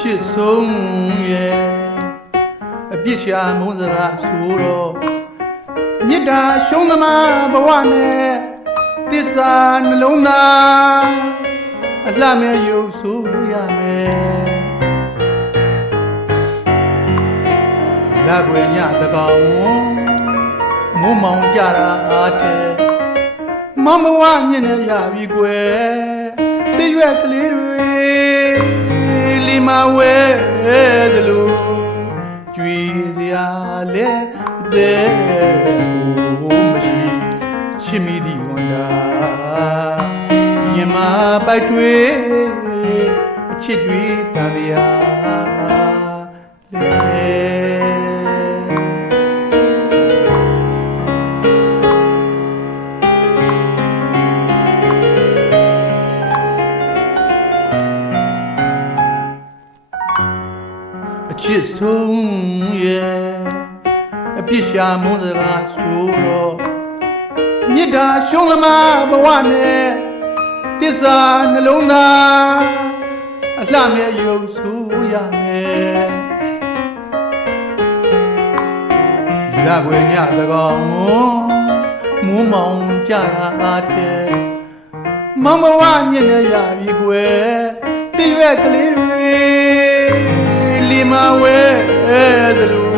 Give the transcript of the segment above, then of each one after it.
ချစ်ဆုံးရဲ့အပြစ်ရှာမုန်းစကားဆိုတော့မေတ္တာရှုံးသမားဘဝနဲ့သစ္စာနှလုံးသားအလှမဲ့ရုပ်ဆိုရမယ်လာွယ်ညတကောင်မုံမောင်ကြတာအားတဲ့မောင်ဘဝညင်နေရပြီကွယ်တရွက်ကလေးတွေလီမဝဲသလိုကြွေစရာလဲတဲ့ကိုမရှိချစ်မိသည်ဝန်တာရင်မပိုက်တွေအချစ်တွေတန်လျာလေအချစ်ဆုံးရဲ့အပြစ်ရှာမုန်းစကားဆိုတော့မေတ္တာရှုံးသမားဘဝနဲ့သစ္စာနှလုံးသားအလှမဲ့ရုပ်ဆိုရမယ်လာွယ်ညတကောင်မူးမောင်ကြတာတဲ့မောင်ဘဝညင်နေရပြီကွယ်တရွက်ကလေးတွေလီမဝဲသလို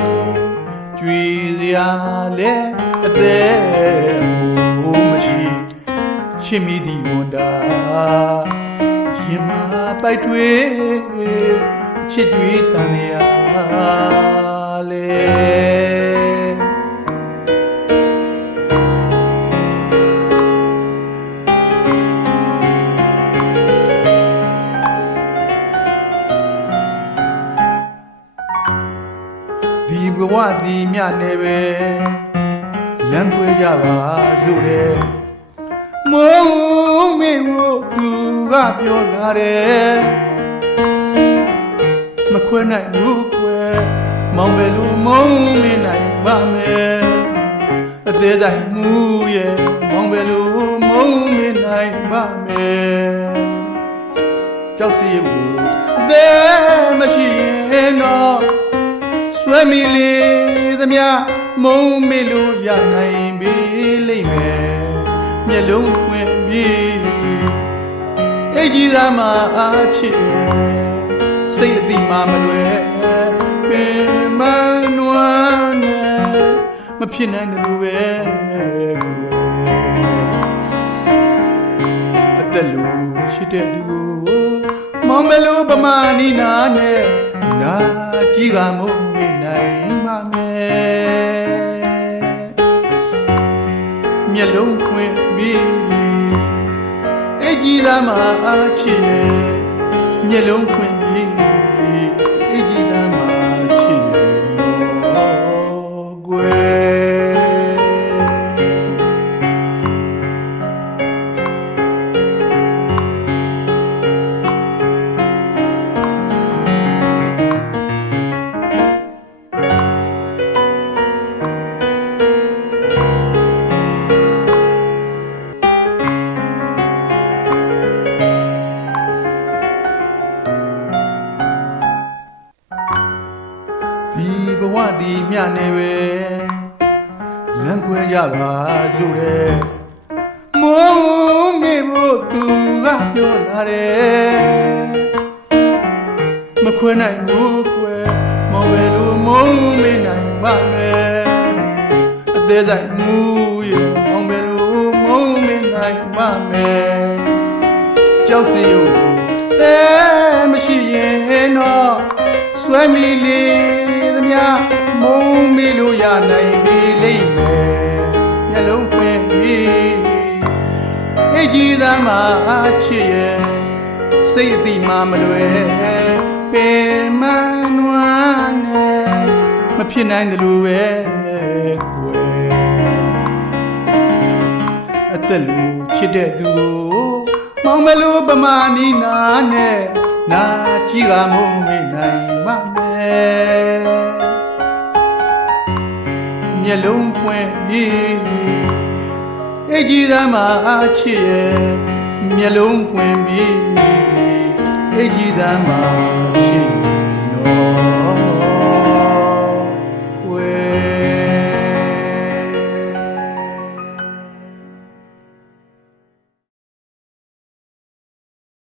ကြွေစရာလဲအသက်မရှိချစ်မိသည်ဝန်တာရင်မပိုက်တွေချစ်တွေတန်လျာလေဒီဘဝဒီမြနေပဲလမ်းကွဲကြပါစို့တဲ့မုံမေကိုသူကပြောလာတယ်မခွဲနိုင်ဘူးကွယ်မောင်ပဲလို့မုံမေနိုင်ပါမယ်အသေးဆိုင်မှုရဲ့မောင်ပဲလို့မုံမေနိုင်ပါမယ်ကြောက်စီကိုအသေးမရှိရင်တော့ဆွဲမီလေးသမျှမုံမေလို့ရနိုင်ပြီလိမ့်မယ်မျက်လုံးပွင့်ပြီးအိတ်ကြီးသားမှာအားချစ်စိတ်အတိမှမလွယ်ပင်မနွမ်းနဲ့မဖြစ်နိုင်တယ်လို့ပဲအသက်လူချစ်တဲ့သူမောင်မလို့ပမာနီနာနဲ့နာကြီးကမုံမေနိုင်ပါမယ်မျက်လုံးပွင့်ပြီးအိတ်ကြီးသားမှာအားချစ်မျက်လုံးပွင့်ပြီးအိတ်ကြီးသားမှာချစ်တော့ကွယ်ဒီဘဝဒီမြနေပဲလမ်းခွဲကြပါစို့တဲ့မုံမေဖို့သူကပြောလာတယ်မခွဲနိုင်ဘူးကွယ်မောင်ပဲလို့မုံမေနိုင်ပါမယ်အသေးဆိုင်မှုရဲ့မောင်ပဲလို့မုံမေနိုင်ပါမယ်ကြောက်စီရုပ်တဲမရှိရင်တော့ဆွဲမီလေးသမျှမုံမေလို့ရနိုင်ပြီလိမ့်မယ်မျက်လုံးပွင့်ပြီးအိတ်ကြီးသားမှာချစ်ရဲ့စိတ်အတိမှမလွယ်ပင်မနွမ်းနဲ့မဖြစ်နိုင်တယ်လို့ပဲကွယ်အသက်လူချစ်တဲ့သူမောင်မလို့ပမာနီနာနဲ့နာကြီးကမုံမေနိုင်ပါမယ်မျက်လုံးပွင့်ပြီးအိတ်ကြီးသားမှာချစ်ရဲ့မျက်လုံးပွင့်ပြီးအိတ်ကြီးသားမှာ